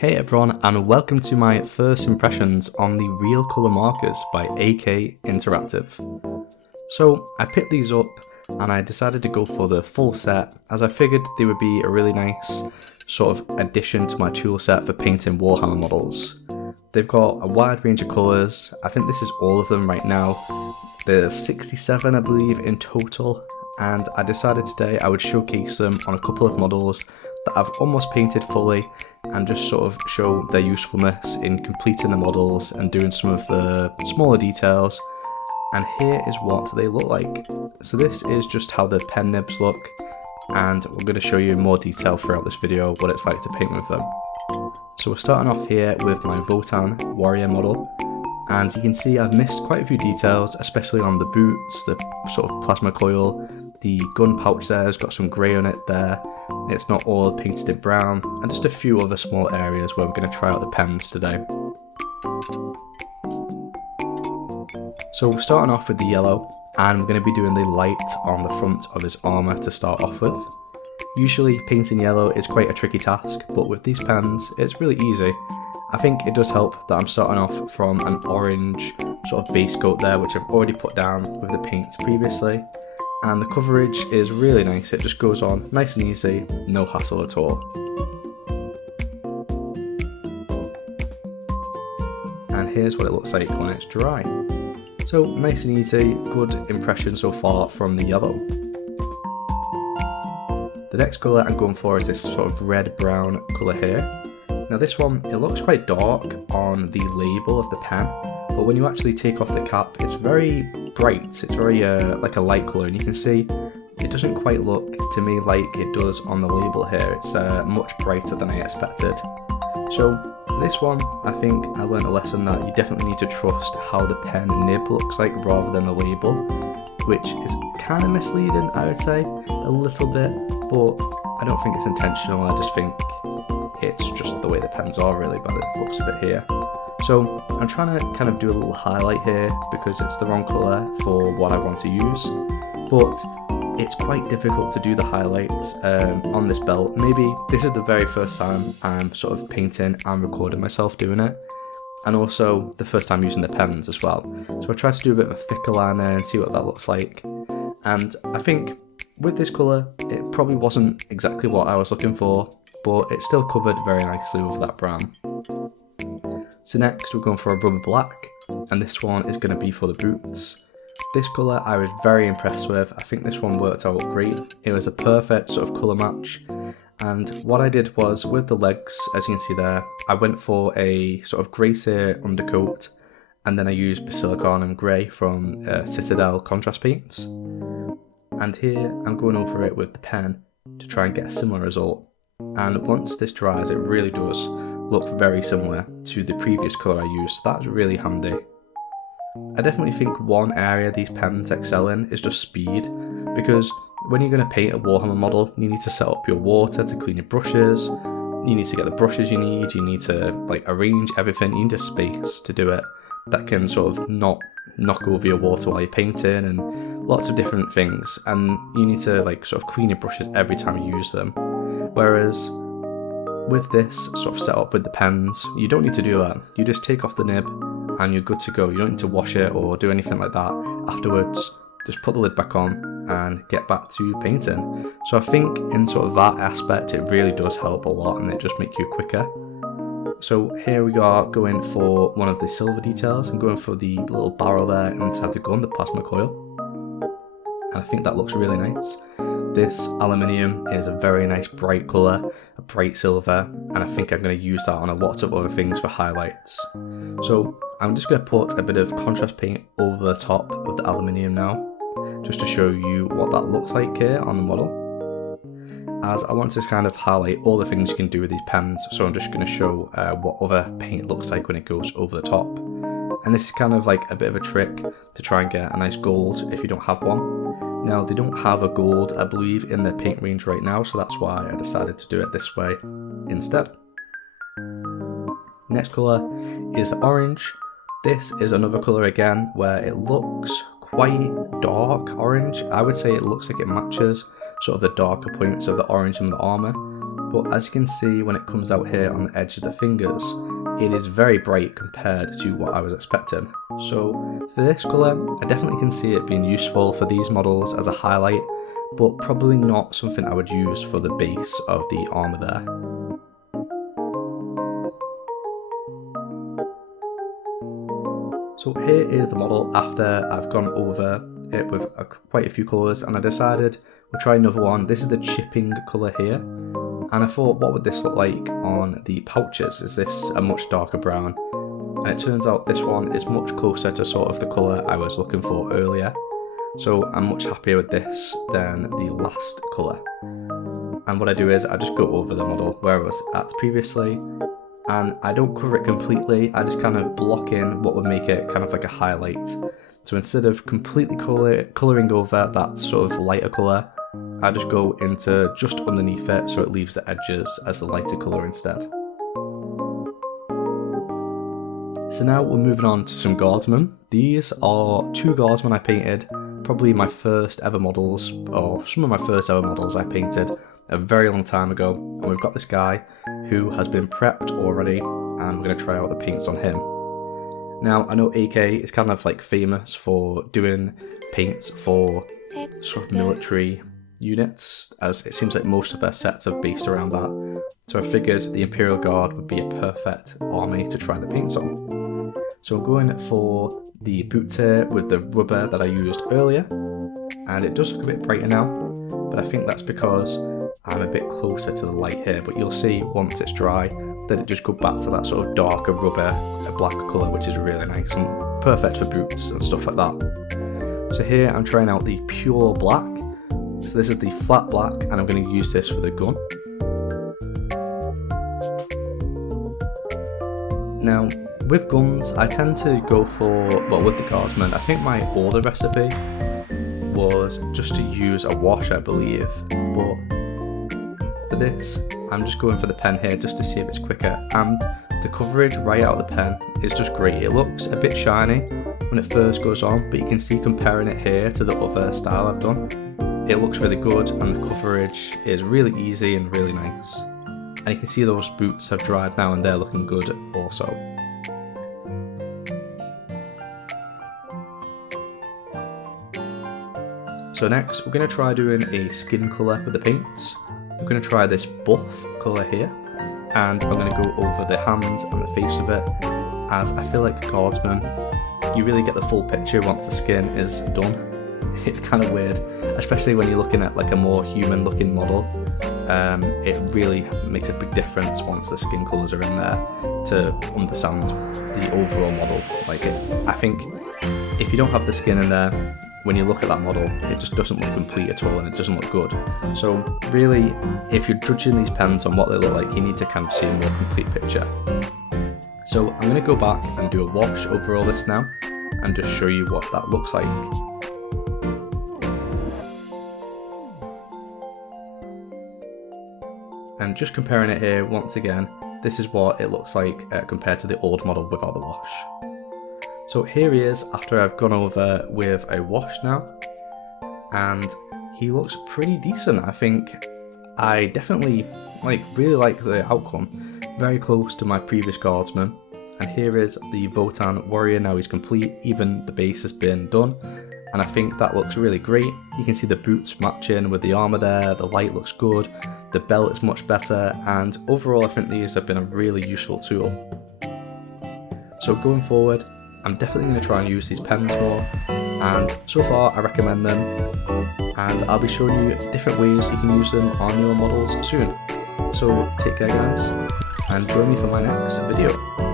Hey everyone, and welcome to my first impressions on the Real Colour Markers by AK Interactive. So I picked these up and I decided to go for the full set as I figured they would be a really nice sort of addition to my tool set for painting Warhammer models. They've got a wide range of colours. I think this is all of them right now. There's 67 I believe in total, and I decided today I would showcase them on a couple of models that I've almost painted fully and just sort of show their usefulness in completing the models and doing some of the smaller details. And here is what they look like. So this is just how the pen nibs look, and we're going to show you in more detail throughout this video what it's like to paint with them. So we're starting off here with my Votan Warrior model, and you can see I've missed quite a few details, especially on the boots, the sort of plasma coil, the gun pouch there has got some grey on it there, it's not all painted in brown, and just a few other small areas where we're going to try out the pens today. So we're starting off with the yellow, and we're going to be doing the light on the front of his armour to start off with. Usually painting yellow is quite a tricky task, but with these pens it's really easy. I think it does help that I'm starting off from an orange sort of base coat there, which I've already put down with the paints previously, and the coverage is really nice. It just goes on nice and easy, no hassle at all. And here's what it looks like when it's dry. So nice and easy, good impression so far from the yellow. The next colour I'm going for is this sort of red-brown colour here. Now this one, it looks quite dark on the label of the pen, but when you actually take off the cap, it's very bright. It's very like a light colour, and you can see it doesn't quite look to me like it does on the label here. It's much brighter than I expected. So this one, I think I learned a lesson that you definitely need to trust how the pen nib looks like rather than the label, which is kind of misleading, I would say, a little bit, but I don't think it's intentional. I just think it's just the way the pens are really by the looks of it here. So I'm trying to kind of do a little highlight here because it's the wrong colour for what I want to use, but it's quite difficult to do the highlights on this belt. Maybe this is the very first time I'm sort of painting and recording myself doing it, and also the first time using the pens as well. So I tried to do a bit of a thicker line there and see what that looks like, and I think with this colour it probably wasn't exactly what I was looking for, but it still covered very nicely with that brown. So next we're going for a rubber black, and this one is going to be for the boots. This colour I was very impressed with. I think this one worked out great. It was a perfect sort of colour match, and what I did was with the legs, as you can see there, I went for a sort of grey cere undercoat, and then I used Basilicanum Grey from Citadel contrast paints. And here I'm going over it with the pen to try and get a similar result. And once this dries, it really does look very similar to the previous colour I used, so that's really handy. I definitely think one area these pens excel in is just speed, because when you're going to paint a Warhammer model, you need to set up your water to clean your brushes, you need to get the brushes you need to like arrange everything, you need a space to do it that can sort of not knock over your water while you're painting, and lots of different things, and you need to like sort of clean your brushes every time you use them. Whereas with this sort of setup with the pens, you don't need to do that. You just take off the nib and you're good to go. You don't need to wash it or do anything like that afterwards. Just put the lid back on and get back to painting. So I think in sort of that aspect it really does help a lot, and it just makes you quicker. So here we are going for one of the silver details. I'm going for the little barrel there inside the gun, the plasma coil, and I think that looks really nice. This aluminium is a very nice bright colour, a bright silver, and I think I'm going to use that on a lot of other things for highlights. So I'm just going to put a bit of contrast paint over the top of the aluminium now, just to show you what that looks like here on the model, as I want to kind of highlight all the things you can do with these pens. So I'm just going to show what other paint looks like when it goes over the top. And this is kind of like a bit of a trick to try and get a nice gold if you don't have one. Now they don't have a gold, I believe, in their paint range right now, so that's why I decided to do it this way instead. Next colour is the orange. This is another colour again where it looks quite dark orange. I would say it looks like it matches sort of the darker points of the orange and the armour. but as you can see when it comes out here on the edge of the fingers, it is very bright compared to what I was expecting. So for this colour, I definitely can see it being useful for these models as a highlight, but probably not something I would use for the base of the armour there. So here is the model after I've gone over it with quite a few colours, and I decided we'll try another one. This is the chipping colour here, and I thought, what would this look like on the pouches? Is this a much darker brown? And it turns out this one is much closer to sort of the colour I was looking for earlier. So I'm much happier with this than the last colour. And what I do is I just go over the model where I was at previously, and I don't cover it completely, I just kind of block in what would make it kind of like a highlight. So instead of completely colouring over that sort of lighter colour, I just go into just underneath it so it leaves the edges as the lighter colour instead. So now we're moving on to some guardsmen. These are 2 guardsmen I painted, probably my first ever models, or some of my first ever models I painted a very long time ago. And we've got this guy who has been prepped already, and we're going to try out the paints on him. Now, I know AK is kind of like famous for doing paints for sort of military units, as it seems like most of their sets are based around that. So I figured the Imperial Guard would be a perfect army to try the paints on. So I'm going for the boots here with the rubber that I used earlier, and it does look a bit brighter now, but I think that's because I'm a bit closer to the light here, but you'll see once it's dry that it just goes back to that sort of darker rubber, a black colour, which is really nice and perfect for boots and stuff like that. So here I'm trying out the pure black. So this is the flat black, and I'm going to use this for the gun. Now, with guns, I tend to go for, well, with the guardsmen, I think my older recipe was just to use a wash, I believe, but for this, I'm just going for the pen here just to see if it's quicker, and the coverage right out of the pen is just great. It looks a bit shiny when it first goes on, but you can see comparing it here to the other style I've done, it looks really good, and the coverage is really easy and really nice. And you can see those boots have dried now and they're looking good also. So next we're going to try doing a skin colour with the paints. I'm going to try this buff colour here, and I'm going to go over the hands and the face of it, as I feel like guardsmen, you really get the full picture once the skin is done. It's kind of weird, especially when you're looking at like a more human looking model. It really makes a big difference once the skin colours are in there to understand the overall model. Like I think if you don't have the skin in there, when you look at that model, it just doesn't look complete at all, and it doesn't look good. So really, if you're judging these pens on what they look like, you need to kind of see a more complete picture. So I'm going to go back and do a wash over all this now, and just show you what that looks like. And just comparing it here, once again, this is what it looks like compared to the old model without the wash. So here he is after I've gone over with a wash now, and he looks pretty decent. I think I definitely really like the outcome, very close to my previous guardsman. And here is the Votan warrior, now he's complete, even the base has been done, and I think that looks really great. You can see the boots matching with the armour there, the light looks good, the belt is much better, and overall I think these have been a really useful tool. So going forward, I'm definitely going to try and use these pens more, and so far I recommend them, and I'll be showing you different ways you can use them on your models soon. So take care guys, and join me for my next video.